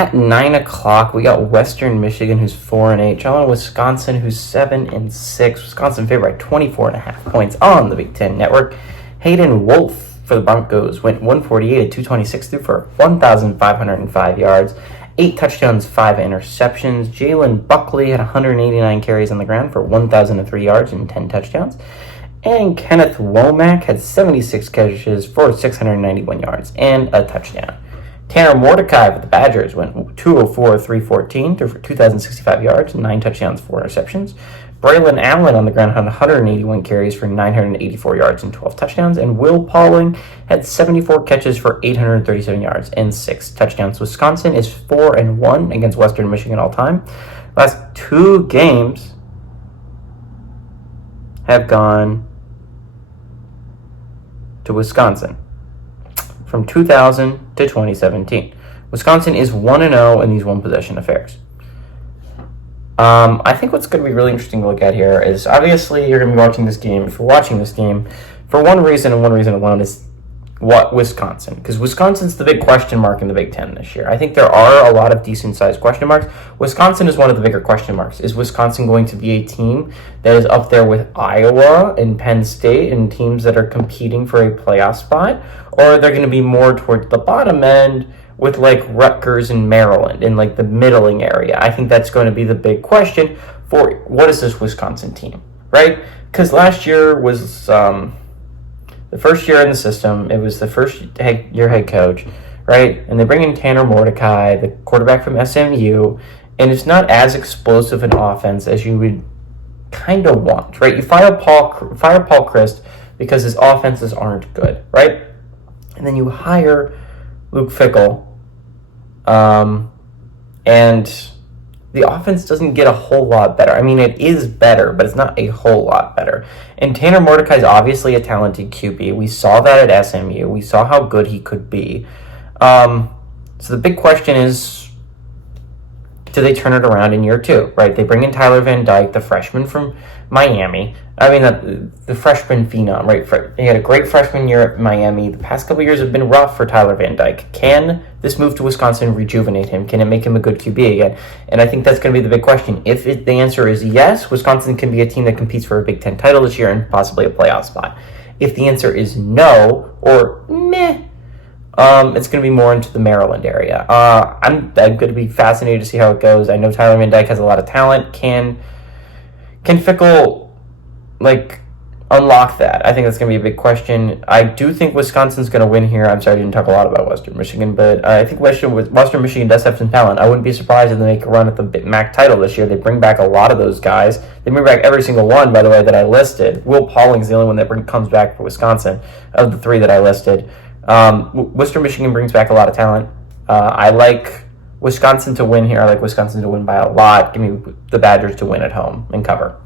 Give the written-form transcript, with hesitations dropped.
At 9 o'clock, we got Western Michigan, who's 4-8, traveling Wisconsin, who's 7-6. Wisconsin favored by 24.5 points on the Big Ten Network. Hayden Wolf for the Broncos went 148 at 226, threw for 1,505 yards, 8 touchdowns, 5 interceptions. Jalen Buckley had 189 carries on the ground for 1,003 yards and 10 touchdowns. And Kenneth Womack had 76 catches for 691 yards and a touchdown. Tanner Mordecai for the Badgers went 204, 314, threw for 2,065 yards, 9 touchdowns, 4 interceptions. Braylon Allen on the ground had 181 carries for 984 yards and 12 touchdowns. And Will Pauling had 74 catches for 837 yards and 6 touchdowns. Wisconsin is 4-1 against Western Michigan all time. Last 2 games have gone to Wisconsin from 2000 to 2017. Wisconsin is 1-0 in these one-possession affairs. I think what's going to be really interesting to look at here is, obviously, you're going to be watching this game. If you're watching this game, for one reason and one reason alone, is what Wisconsin. Because Wisconsin's the big question mark in the Big Ten this year. I think there are a lot of decent-sized question marks. Wisconsin is one of the bigger question marks. Is Wisconsin going to be a team that is up there with Iowa and Penn State and teams that are competing for a playoff spot? Or are they going to be more towards the bottom end with like Rutgers and Maryland in like the middling area? I think that's going to be the big question for what is this Wisconsin team, right? Because last year was the first year in the system. It was the first year head coach, right? And they bring in Tanner Mordecai, the quarterback from SMU, and it's not as explosive an offense as you would kind of want, right? You fire Paul Chryst because his offenses aren't good, right? And then you hire Luke Fickell, and the offense doesn't get a whole lot better. I mean, it is better, but it's not a whole lot better. And Tanner Mordecai is obviously a talented QB. We saw that at SMU. We saw how good he could be. So the big question is, do they turn it around in year 2, right? They bring in Tyler Van Dyke, the freshman from Miami. I mean, the freshman phenom, right? He had a great freshman year at Miami. The past couple years have been rough for Tyler Van Dyke. Can this move to Wisconsin rejuvenate him? Can it make him a good QB again? And I think that's going to be the big question. If the answer is yes, Wisconsin can be a team that competes for a Big Ten title this year and possibly a playoff spot. If the answer is no, or meh, it's going to be more into the Maryland area. I'm going to be fascinated to see how it goes. I know Tyler Van Dyke has a lot of talent. Can Fickell unlock that? I think that's going to be a big question. I do think Wisconsin's going to win here. I'm sorry I didn't talk a lot about Western Michigan, but I think Western Michigan does have some talent. I wouldn't be surprised if they make a run at the MAC title this year. They bring back a lot of those guys. They bring back every single one, by the way, that I listed. Will Pauling's the only one that comes back for Wisconsin of the 3 that I listed. Western Michigan brings back a lot of talent. I like Wisconsin to win here. I like Wisconsin to win by a lot. Give me the Badgers to win at home and cover.